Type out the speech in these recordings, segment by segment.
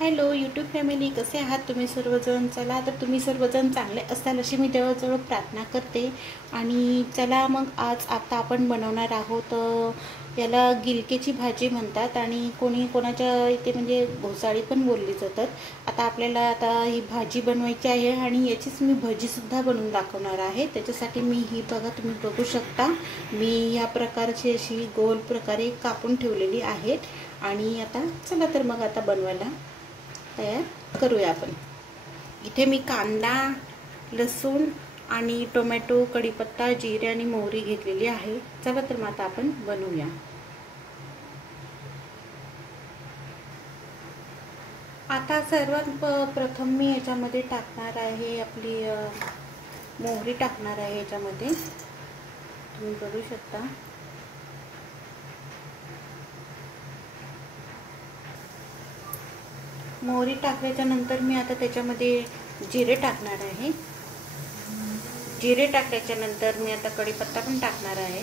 Hello YouTube family, कसे आहात तुम्ही सर्वजण? चला तर तुम्ही सर्वजण चांगले असाल अशी मी देवाजवळ प्रार्थना करते. आणि चला मग आज आता आपण बनवणार आहोत, याला गिलकेची भाजी म्हणतात आणि कोणी कोणाच्या इथे म्हणजे घोसाळी पण बोलली जातात. आता आपल्याला आता ही भाजी बनवायची आहे आणि याचीच मी भजीसुद्धा बनवून दाखवणार आहे. त्याच्यासाठी मी ही बघा, तुम्ही बघू शकता, मी या प्रकारची अशी गोल प्रकारे कापून ठेवलेली आहेत. आणि आता चला तर मग आता बनवायला तयार करूया आपण. इथे मी कांदा, लसूण आणि टोमॅटो, कढीपत्ता, जिरे आणि मोहरी घेतलेली आहे. चला तर मग आता आपण बनवूया. आता सर्वात प्रथम मी याच्यामध्ये टाकणार आहे आपली मोहरी टाकणार आहे. याच्यामध्ये तुम्ही बघू शकता. मोहरी टाकल्याच्या नंतर मी आता त्याच्यामध्ये जिरे टाकणार आहे. जिरे टाकल्याच्या नंतर मी आता कढीपत्ता पण टाकणार आहे.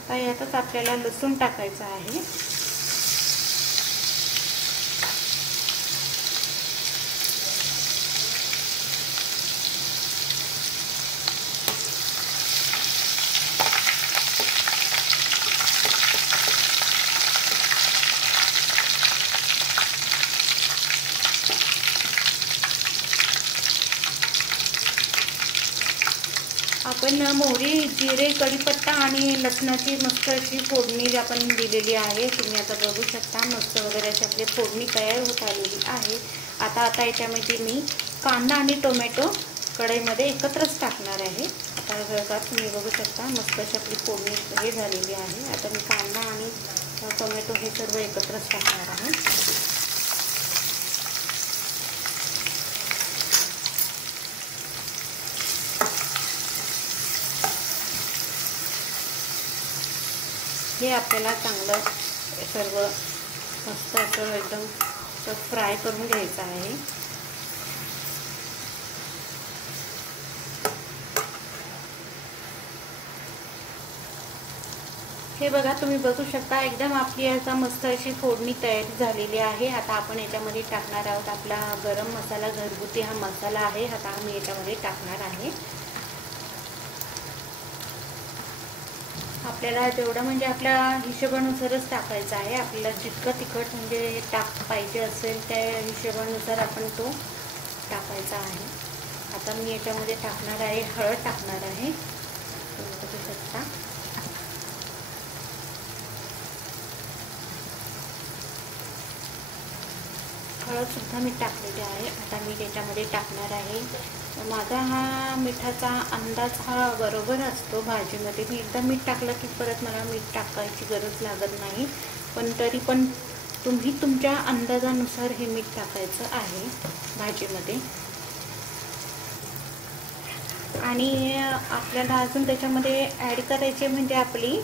आता यातच आपल्याला लसूण टाकायचं आहे. आपण मोहरी, जिरे, कढीपत्ता आणि लसणाची मस्त अशी फोडणी आपण दिलेली आहे. तुम्ही आता बघू शकता, मस्त वगैरे अशी आपली फोडणी तयार होत आलेली आहे. आता याच्यामध्ये मी कांदा आणि टोमॅटो कढईमध्ये एकत्रच टाकणार आहे. आता बघा, तुम्ही बघू शकता, मस्त अशी आपली फोडणी हे झालेली आहे. आता मी कांदा आणि टोमॅटो हे सर्व एकत्रच टाकणार आहे. हे आपल्याला चांगलं सर्व मस्त असं एकदम फ्राय करून घ्यायचं आहे. हे बघा, तुम्ही बघू शकता, एकदम आपली आता मस्त अशी फोडणी तयारी झालेली आहे. आता आपण याच्यामध्ये टाकणार आहोत आपला गरम मसाला, घरगुती हा मसाला आहे. आता आम्ही याच्यामध्ये टाकणार आहे. आपल्याला जेवढं म्हणजे आपल्या हिशोबानुसारच टाकायचं आहे. आपल्याला जितकं तिखट म्हणजे पाहिजे असेल त्या हिशोबानुसार आपण तो टाकायचा आहे. आता मी याच्यामध्ये टाकणार आहे, हळद टाकणार आहे. तुम्ही बघू शकता. हळदसुद्धा मी टाकलेली आहे. आता मी त्याच्यामध्ये टाकणार आहे. माझा हा मिठाचा अंदाज हा बरोबर असतो भाजीमध्ये. मी एकदा मीठ टाकलं की परत मला मीठ टाकायची गरज लागत नाही. पण तरी पण तुम्ही तुमच्या अंदाजानुसार हे मीठ टाकायचं आहे भाजीमध्ये. आणि आपल्याला अजून त्याच्यामध्ये ॲड करायचे म्हणजे आपली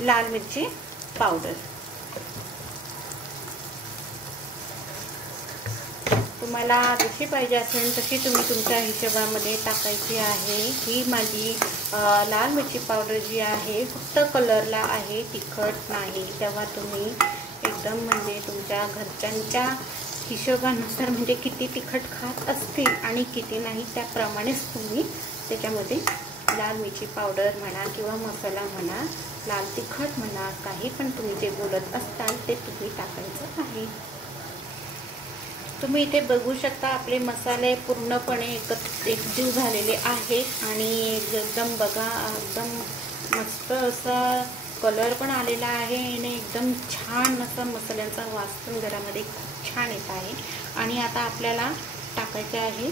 लाल मिरची पावडर. तुम्हाला जशी पाहिजे असेल तशी तुम्ही तुमच्या हिशोबामध्ये टाकायची आहे. ही माझी लाल मिरची पावडर जी आहे फक्त कलरला आहे, तिखट नाही. तेव्हा तुम्ही एकदम म्हणजे तुमच्या घरच्यांच्या हिशोबानुसार म्हणजे किती तिखट खात असतील आणि किती नाही त्याप्रमाणेच तुम्ही त्याच्यामध्ये लाल मिरची पावडर म्हणा किंवा मसाला म्हणा, लाल तिखट म्हणा, काही पण तुम्ही जे बोलत असताल ते तुम्ही टाकायचं आहे. तुम्ही इथे बघू शकता, आपले मसाले पूर्णपणे एकजीव झालेले आहेत. आणि एकदम बघा, एकदम मस्त असा कलर पण आलेला आहे आणि एकदम छान असा मसाल्यांचा वास पण घरामध्ये खूप छान येत आहे. आणि आता आपल्याला टाकायचे आहे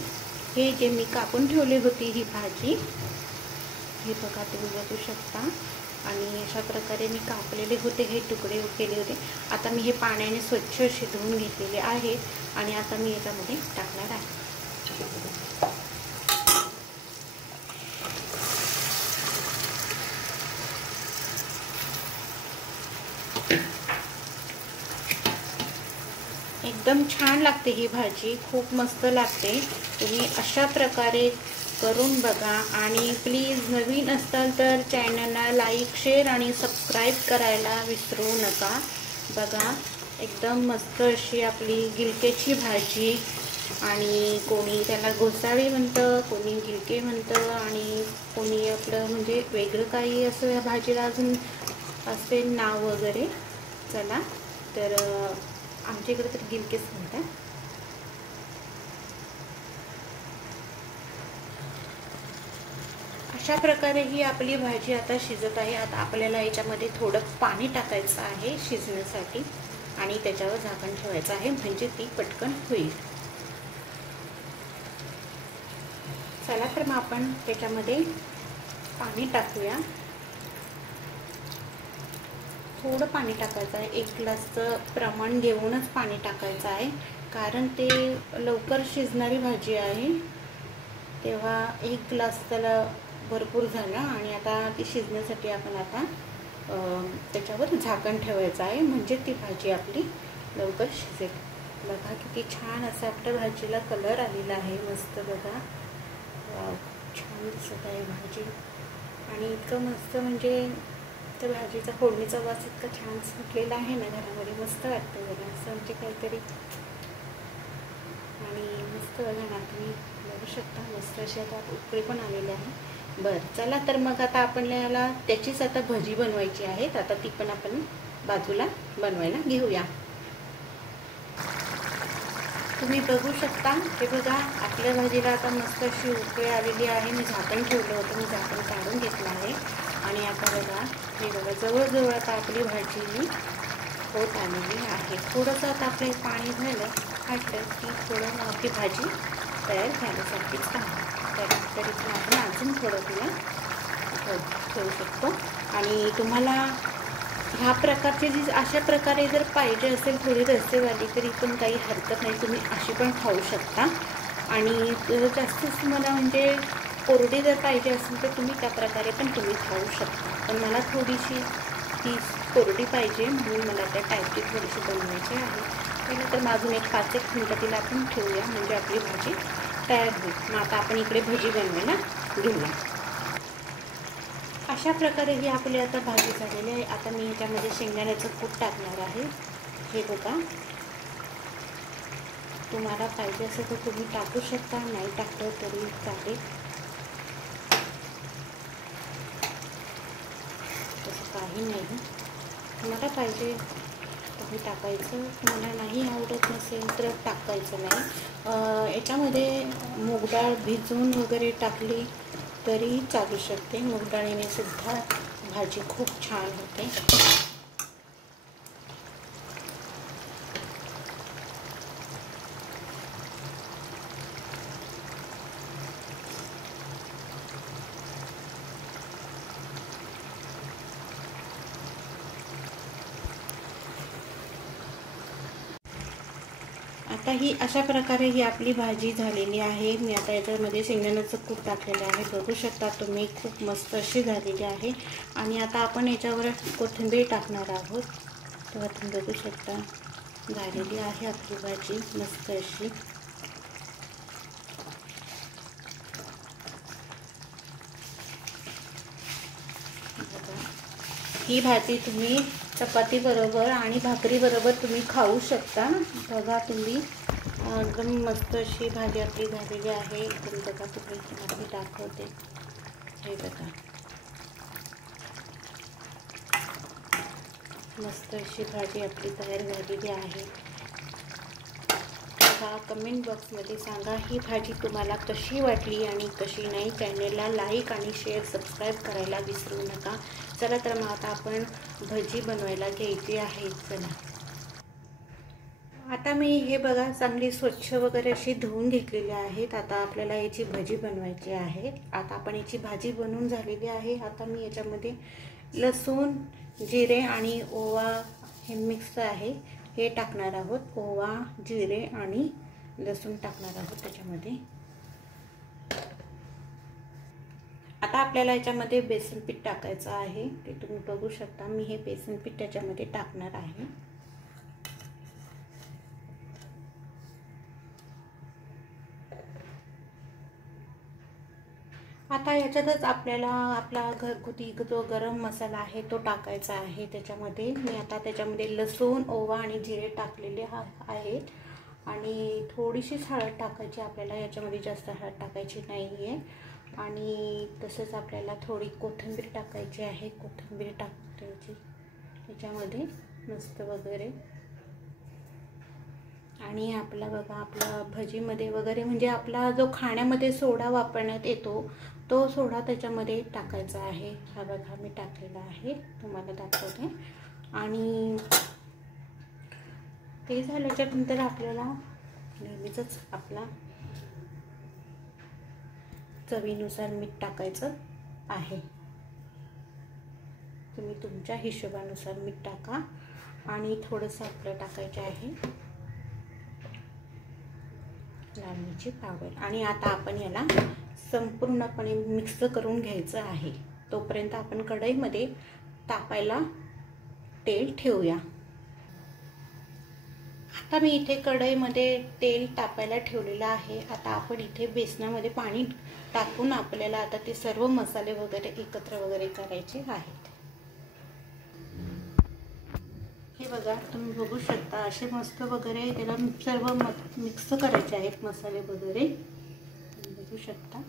हे जे मी कापून ठेवली होती ही भाजी. हे बघा, तुम्ही बघू शकता. आणि अशा प्रकारे मी कापलेले होते, हे तुकडे केले होते. आता मी हे पाण्याने स्वच्छ असे धुवून घेतलेले आहे. आणि आता मी याच्यामध्ये टाकणार आहे. एकदम छान लागते ही भाजी, खूप मस्त लागते. तुम्ही अशा प्रकारे करून बघा आणि प्लीज नवीन असाल तर चॅनलला लाईक शेअर आणि सबस्क्राईब करायला विसरू नका। बघा एकदम मस्त अशी आपली गिलक्याची भाजी, आणि कोणी त्याला घोसाळी म्हणतं, कोणी गिलके म्हणतं, आणि कोणी आपलं म्हणजे वेगळं काही असं या भाजीला अजून असेल नाव वगैरे। चला तर आमच्या इकडे तर गिलकेच म्हणतात। अशा प्रकारे ही आपली भाजी आता शिजत आहे। आता आपल्याला याच्यामध्ये थोडं पाणी टाकायचं आहे शिजण्यासाठी आणि त्याच्यावर झाकण ठेवायचं आहे, म्हणजे ती पटकन होईल। चला तर मग आपण त्याच्यामध्ये पाणी टाकूया। थोडं पाणी टाकायचं आहे, 1 ग्लासचं प्रमाण घेऊनच पाणी टाकायचं आहे, कारण ते लवकर शिजणारी भाजी आहे। तेव्हा 1 ग्लास त्याला भरपूर झाला आणि आता ती शिजण्यासाठी आपण आता त्याच्यावर झाकण ठेवायचं आहे, म्हणजे ती भाजी आपली लवकर शिजेल। बघा किती छान असा आपल्या भाजीला कलर आलेला आहे, मस्त बघा छान दिसत आहे भाजी, आणि इतकं मस्त म्हणजे त्या भाजीचा फोडणीचा वास इतका छान सुटलेला आहे ना घरामध्ये, मस्त वाटतं बघा असं म्हणजे काहीतरी, आणि मस्त बघा ना तुम्ही बघू शकता मस्त अशी आता उकळी पण आलेली आहे। बरं चला तर मग आता आपल्याला त्याचीच आता भजी बनवायची आहे, आता ती पण आपण बाजूला बनवायला घेऊया। तुम्ही बघू शकता हे बघा आपल्या भाजीला आता मस्त अशी उकळी आलेली आहे। मी झाकण ठेवलं होतं, मी झाकण काढून घेतलं आहे, आणि आता बघा हे बघा जवळजवळ आता आपली भाजी होत आलेली आहे। थोडंसं आता आपलं पाणी झालं वाटलं की थोडं आपली भाजी तयार झाल्यासारखीच आहे, तरी पण आपण अजून थोडं तिला ठेवू शकतो। आणि तुम्हाला ह्या प्रकारची जी अशा प्रकारे जर पाहिजे असेल थोडी रस्सेवाली तरी पण काही हरकत नाही, तुम्ही अशी पण खाऊ शकता। आणि जास्तच मला म्हणजे कोरडी जर पाहिजे असेल तर तुम्ही त्या प्रकारे पण तुम्ही खाऊ शकता, पण मला थोडीशी ती कोरडी पाहिजे म्हणून मला त्या टाईपची थोडीशी बनवायची आहे। पहिलं तर अजून एक 5-1 मिनटं तिला आपण ठेवूया, म्हणजे आपली भाजी तयार होईल। मग आता आपण इकडे भजी बनवायला घेऊया। अशा प्रकारे ही आपली आता भाजी झालेली आहे। आता मी याच्यामध्ये शेंगदाण्याचं कूट टाकणार आहे। हे बघा तुम्हाला पाहिजे असेल तर तुम्ही टाकू शकता, नाही टाकलं तरी चालेल, तसं काही नाही। तुम्हाला पाहिजे तुम्ही टाकायचं, तुम्हाला नाही आवडत नसेल तर टाकायचं नाही। याच्यामध्ये मूग डाळ भिजवून वगैरे टाकली तरी चालू शकते, मूग डाळीने सुद्धा भाजी खूप छान होते। आता ही अशा प्रकारे ही आपली भाजी झालेली आहे। मी आता याच्यामध्ये शेंगदाण्याचं कूट टाकलेलं आहे, बघू शकता तुम्ही खूप मस्त अशी झालेली आहे। आणि आता आपण याच्यावर कोथिंबीर टाकणार आहोत, तेव्हा तुम्ही बघू शकता झालेली आहे आपली भाजी मस्त अशी। ही भाजी तुम्ही चपाती बरोबर आणि भाकरी बरोबर तुम्ही खाऊ शकता। बघा तुम्ही एकदम मस्त अशी भाजी आपली झालेली आहे। एकदम बघा तुम्ही भाजी दाखवते, हे बघा मस्त अशी भाजी आपली तयार झालेली आहे। बघा कमेंट बॉक्समध्ये सांगा ही भाजी तुम्हाला कशी वाटली आणि कशी नाही। चॅनलला लाईक आणि शेअर सबस्क्राईब करायला विसरू नका। चला तर मग आता आपण भजी बनवायला घ्यायची आहे। चला आता मी हे बघा चांगली स्वच्छ वगैरे अशी धुवून घेतलेली आहेत। आता आपल्याला याची भजी बनवायची आहे। आता आपण याची भाजी बनवून झालेली आहे। आता मी याच्यामध्ये लसूण जिरे आणि ओवा हे मिक्स आहे हे टाकणार आहोत। ओवा जिरे आणि लसूण टाकणार आहोत त्याच्यामध्ये। आता आपल्याला याच्यामध्ये बेसन पीठ टाकायचं आहे, ते तुम्ही बघू शकता। मी हे बेसन पीठ त्याच्यामध्ये टाकणार आहे। आता याच्यातच आपल्याला आपला घरगुती जो गरम मसाला आहे तो टाकायचा आहे त्याच्यामध्ये. मी आता त्याच्यामध्ये लसूण, ओवा आणि जिरे टाकलेले आहेत आणि थोडीशीच हळद टाकायची आपल्याला. याच्यामध्ये जास्त हळद टाकायची नाही आहे. आणि तसंच आपल्याला थोडी कोथिंबीर टाकायची आहे. कोथिंबीर टाकायची त्याच्यामध्ये मस्त वगैरे. आणि आपला बघा, आपला भजीमध्ये वगैरे म्हणजे आपला जो खाण्यामध्ये सोडा वापरण्यात येतो तो सोडा त्याच्यामध्ये टाकायचा आहे. हा बघा मी टाकलेला आहे, तुम्हाला दाखवते. आणि ते झाल्याच्या नंतर आपल्याला नेहमीच आपला चवीनुसार मीठ टाकायचं आहे. तुम्ही तुमच्या हिशोबानुसार मीठ टाका. आणि थोडंसं आपलं टाकायचं आहे लाल मिरची पावडर. आणि आता आपण याला संपूर्णपणे मिक्स करून घ्यायचं आहे. तोपर्यंत आपण कढईमध्ये तापायला तेल ठेवूया. आता मी इथे कढईमध्ये तेल तापायला ठेवलेलं आहे. आता आपण इथे बेसनामध्ये पाणी टाकून आपल्याला आता ते सर्व मसाले वगैरे एकत्र वगैरे करायचे आहेत. हे बघा, तुम्ही बघू शकता असे मस्त वगैरे त्याला सर्व मिक्स करायचे आहेत मसाले वगैरे. बघू शकता.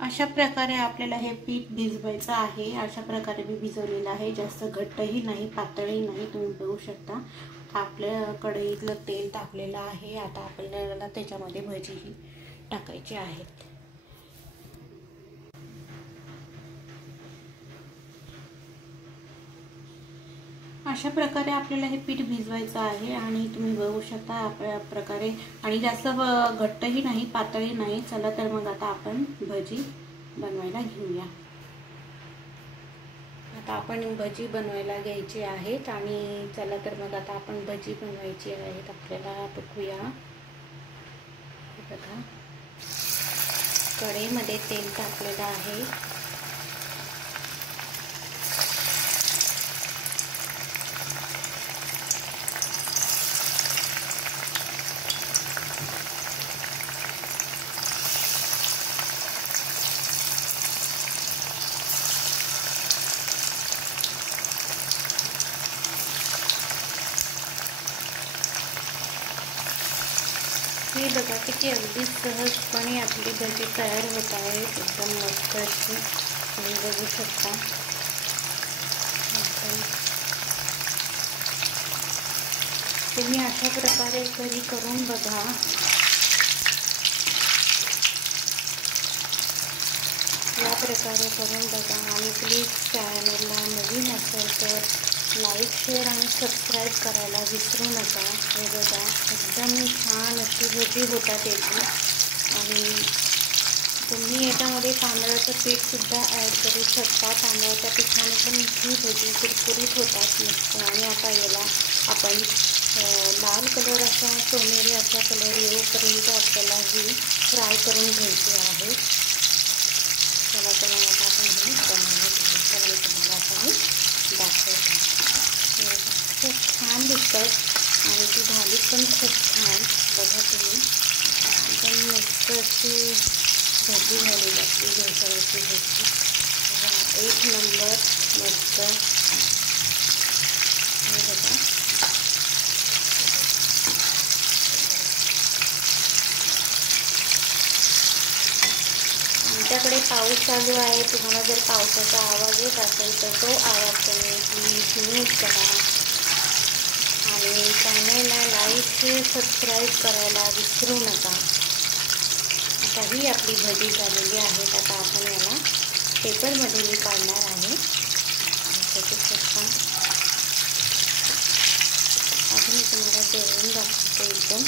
अशा प्रकारे आपल्याला हे पीठ भिजवायचं आहे. अशा प्रकारे मी भिजवलेलं आहे. जास्त घट्टही नाही, पातळही नाही. तुम्ही बघू शकता. आपल्या कढईतलं तेल तापलेलं आहे. आता आपल्याला त्याच्यामध्ये भजीही टाकायची आहेत. अशा प्रकारे आपल्याला हे पीठ भिजवायचं आहे. आणि तुम्ही बघू शकता आपल्या प्रकारे. आणि जास्त घट्टही नाही, पातळही नाही. चला तर मग आता आपण भजी बनवायला घेऊया. आता आपण भजी बनवायला घ्यायची आहेत. आणि चला तर मग आता आपण भजी बनवायची आहेत. आपल्याला बघूया. बघा, कढईमध्ये तेल टाकलेलं आहे. हे बघा किती अगदी सहजपणे आपली भजी तयार होत आहे. एकदम मस्त अशी तुम्ही बघू शकता. तुम्ही अशा प्रकारे घरी करून बघा. या प्रकारे करून बघा. आणि प्लीज चॅनलला नवीन असेल तर लाईक, शेअर आणि सबस्क्राईब करायला विसरू नका. हे बघा, एकदम छान अशी भजी होतात याची. आणि तुम्ही याच्यामध्ये तांदळाचं पीठसुद्धा ॲड करू शकता. तांदळाच्या पिठाने पण ही भजी कुरकुरीत होतात मस्त. आणि आता याला आपण लाल कलर असा, सोनेरी असा कलर येऊपर्यंत आपल्याला ही फ्राय करून घ्यायची आहे. चला तर मग आता आपण हे बनवायला घेऊ. चला तुम्हाला आता हे दाखवते. खूप छान दिसतात आणि ती झाली पण खूप छान. बघा तुम्ही, एकदम मस्त अशी भजी झालेली आपली घरच्याची भजी. एक नंबर मस्त. हे बघा, आमच्याकडे पाऊस चालू आहे. तुम्हाला जर पावसाचा आवाज येत असेल तर तो आवाज तुम्ही प्लीज म्यूट करा. आणि चॅनलला लाईक, शेअर, सबस्क्राईब करायला विसरू नका. आता ही आपली भजी झालेली आहे. आता आपण याला पेपरमध्ये मी काढणार आहे. बघू शकता. अजून तुम्हाला जेवण दाखवते एकदम.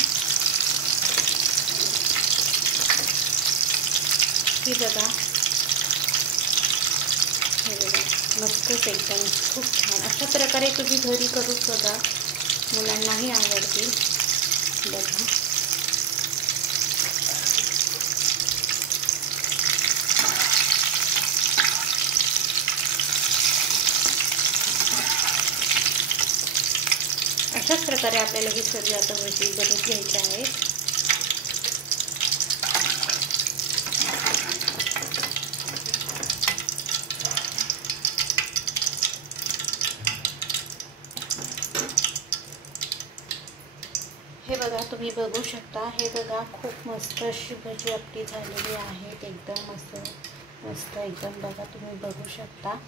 ही बघा, हे बघा, मस्तच एकदम खूप छान. अशा प्रकारे तुम्ही घरी करून बघा, मुलांनाही आवडतील. बघा, अशाच प्रकारे प्रकारे आपल्याला ही सर्व आता भजी बनवून घ्यायची आहे. हे बघा, तुम्ही बघू शकता. हे बघा, खूप मस्त अशी भजी आपली झालेली आहेत. एकदम मस्त एकदम. बघा, तुम्ही बघू शकता,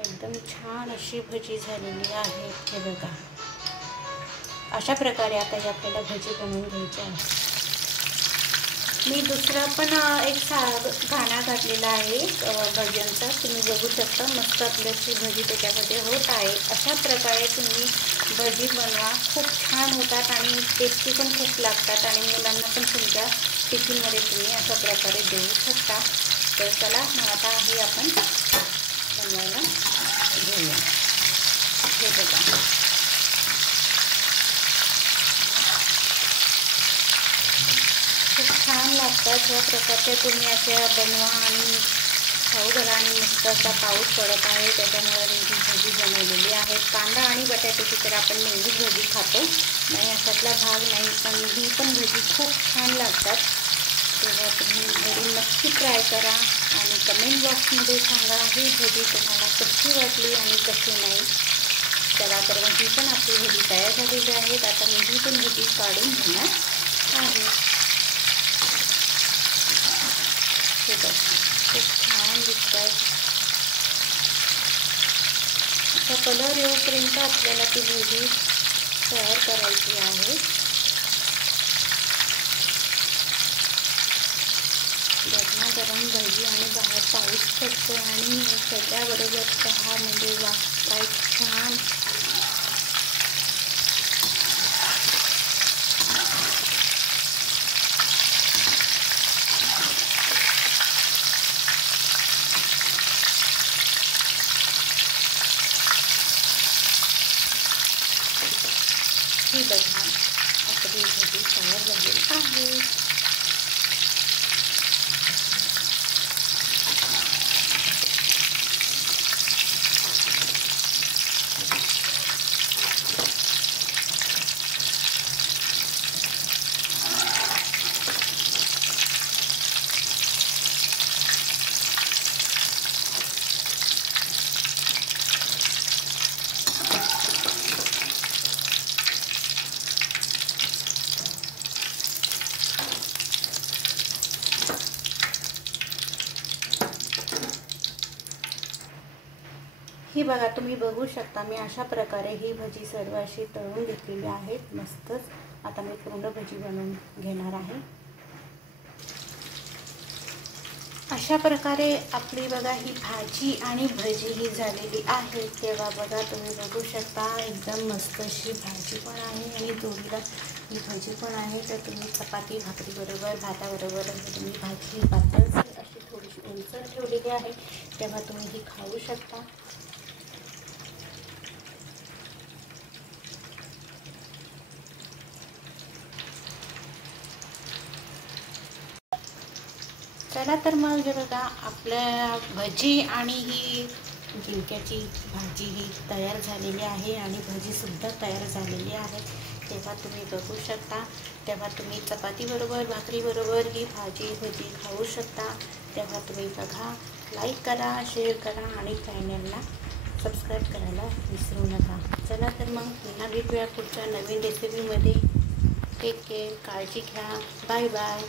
एकदम छान अशी भजी झालेली आहे. हे बघा, अशा प्रकारे आता ही आपल्याला भजी बनवून घ्यायची आहे. मी दुसरा पण एक घाणा घातलेला आहे भज्यांचा. तुम्ही बघू शकता, मस्त आपल्याची भजी त्याच्यामध्ये होत आहे. अशा प्रकारे तुम्ही भजी बनवा, खूप छान होतात आणि टेस्टी पण खूप लागतात आणि मुलांना पण तुमच्या टिफिनमध्ये तुम्ही अशा प्रकारे देऊ शकता. तर चला मग आता हे आपण बनवायला घेऊया. हे बघा, खूप छान लागतात. या प्रकारचे तुम्ही अशा बनवा आणि खाऊ घाला. आणि मस्त असा पाऊस पडत आहे, त्याच्यामुळे मी ही भजी बनवलेली आहे. कांदा आणि बटाट्याची तर आपण नेहमीच भजी खातो, नाही अशातला भाग नाही, पण ही पण भजी खूप छान लागतात. तेव्हा तुम्ही घरी नक्की ट्राय करा आणि कमेंट बॉक्समध्ये सांगा ही भजी तुम्हाला कशी वाटली आणि कशी नाही. चला तर मग ही पण आपली भजी तयार झालेली आहेत. आता मी ही पण भजी काढून घेणार आहे. खूप छान दिसतात. असा कलर येऊपर्यंत आपल्याला ती भजी तयार करायची आहे. गरमागरम भजी आणि बाहेर पाऊस पडतो आणि त्याच्याबरोबर चहा म्हणजे वा, काय छान. ही बघा, आपली भजी तयार झालेली आहे. ही बघा, तुम्ही बघू शकता, मी अशा प्रकारे ही भजी सर्व अशी तळून घेतलेली आहेत. मस्तच. आता मी पूर्ण भजी बनवून घेणार आहे. अशा प्रकारे आपली बघा ही भाजी आणि भजी ही झालेली आहे. तेव्हा बघा, तुम्ही बघू शकता, एकदम मस्त अशी भाजी पण आहे आणि जोडीला ही भजी पण आहे. तर तुम्ही चपाती भाकरी बरोबर, भाताबरोबर तुम्ही भाजी पातळ अशी थोडीशी उंचर ठेवलेली आहे. तेव्हा तुम्ही ही खाऊ शकता. चला तर मग हे बघा, आपल्या भजी आणि ही झुणक्याची भाजी ही तयार झालेली आहे आणि भजीसुद्धा तयार झालेली आहे. तेव्हा तुम्ही बघू शकता. तेव्हा तुम्ही चपातीबरोबर, भाकरीबरोबर ही भाजी भजी खाऊ शकता. तेव्हा तुम्ही बघा, लाईक करा, शेअर करा आणि चॅनलला सबस्क्राईब करायला विसरू नका. चला तर मग पुन्हा भेटूया पुढच्या नवीन रेसिपीमध्ये. टेक केअर, काळजी घ्या. Bye bye.